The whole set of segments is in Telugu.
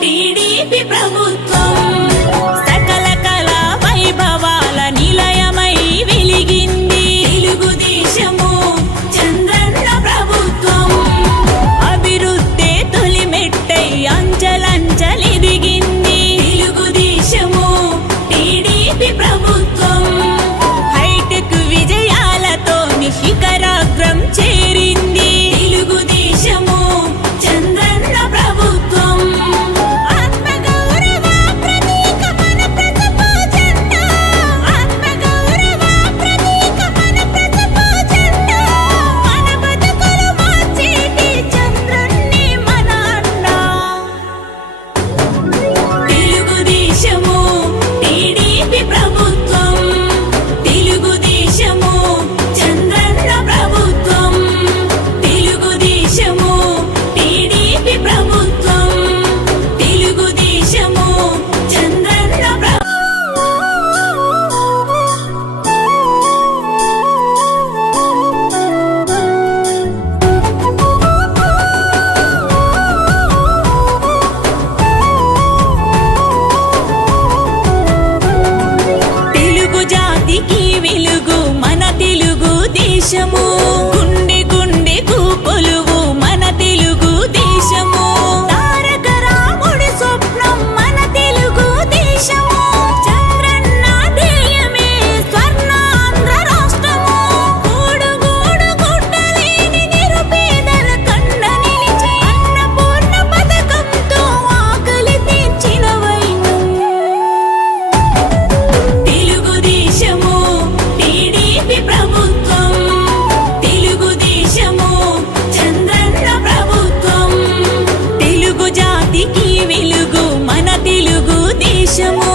టీడీపీ ప్రభుత్వం సకల కళా వైభవాల నిలయమై వెలిగింది తెలుగుదేశము చంద్రన్న ప్రభుత్వం అభివృద్ధి తొలిమెట్టై అంచలంచలెదిగింది తెలుగుదేశము టీడీపీ ప్రభుత్వం హైటెక్ విజయాలతో శిఖరాగ్రం చేరింది తెలుగుదేశము చంద్రన్న ప్రభుత్వం ఆత్మగౌరవ ప్రతీక మన ప్రజాపో జెండా ఆత్మగౌరవ ప్రతీక మన ప్రజాపో జెండా మన బతుకులు మార్చేటి చంద్రన్నే మన అండ తెలుగుదేశము టీడీపీ ప్రభుత్వం తెలుగుదేశము చంద్రన్న ప్రభుత్వం తెలుగుదేశము టీడీపీ ప్రభుత్వం తెలుగుదేశము చంద్రన్న తెలుగు జాతికి వెలుగు మన తెలుగు దేశము గుండె గుండెకు కొలువు మన తెలుగు దేశము తారక రాముడి స్వప్నం మన తెలుగు దేశము చంద్రన్న ధ్యేయమే స్వర్ణాంధ్ర రాష్ట్రము గూడు గూడు గుడ్డలేని నిరుపేదల కండ నిలిచి అన్నపూర్ణ పథకంతో ఆకలి తీర్చిన వైనం తెలుగుదేశము టీడీపీ ప్రభుత్వం తెలుగుదేశము చంద్రన్న ప్రభుత్వం తెలుగు జాతికి వెలుగు మన తెలుగు దేశము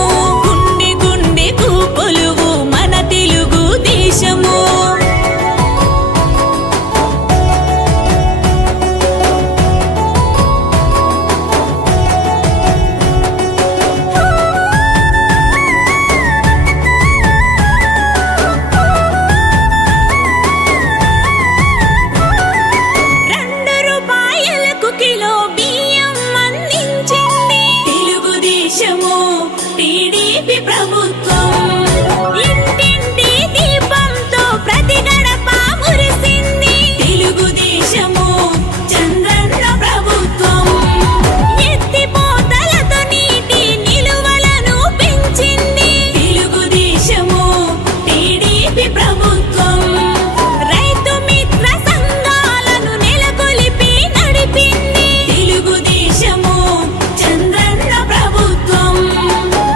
గుండె గుండెకు కొలువు మన తెలుగు దేశము ₹2 కిలో బియ్యం అందించింది తెలుగుదేశము టీడీపీ ప్రభుత్వం ఇంటింటి దీపంతో ప్రతి గడప మురిసింది తెలుగుదేశము చంద్రన్న ప్రభుత్వం ఎత్తిపోతలతో నీటి నిలువలను పెంచింది తెలుగుదేశము టీడీపీ ప్రభుత్వం రైతు మిత్ర సంఘాలను నెలకొల్పి నడిపింది తెలుగుదేశము చంద్రన్న ప్రభుత్వం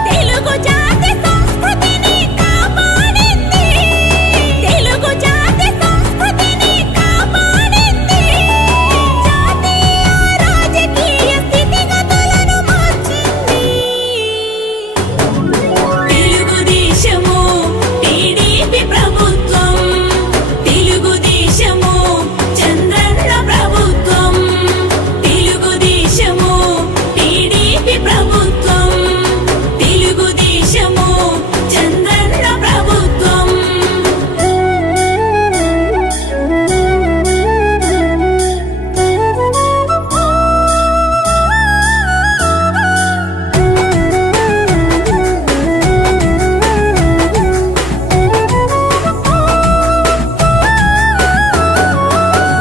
తెలుగు జాతి సంస్కృతిని కాపాడింది తెలుగు జాతి సంస్కృతిని కాపాడింది జాతీయ రాజకీయ స్థితిగతులను మార్చింది తెలుగుదేశము టీడీపీ ప్రభుత్వం తెలుగుదేశము చంద్రన్న ప్రభుత్వం తెలుగుదేశము టీడీపీ ప్రభుత్వం తెలుగుదేశము చంద్రన్న ప్రభుత్వం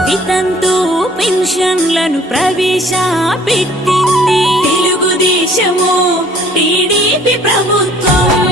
వితంతు పెన్షన్లను ప్రవేశపెట్టింది తెలుగుదేశము టీడీపీ ప్రభుత్వం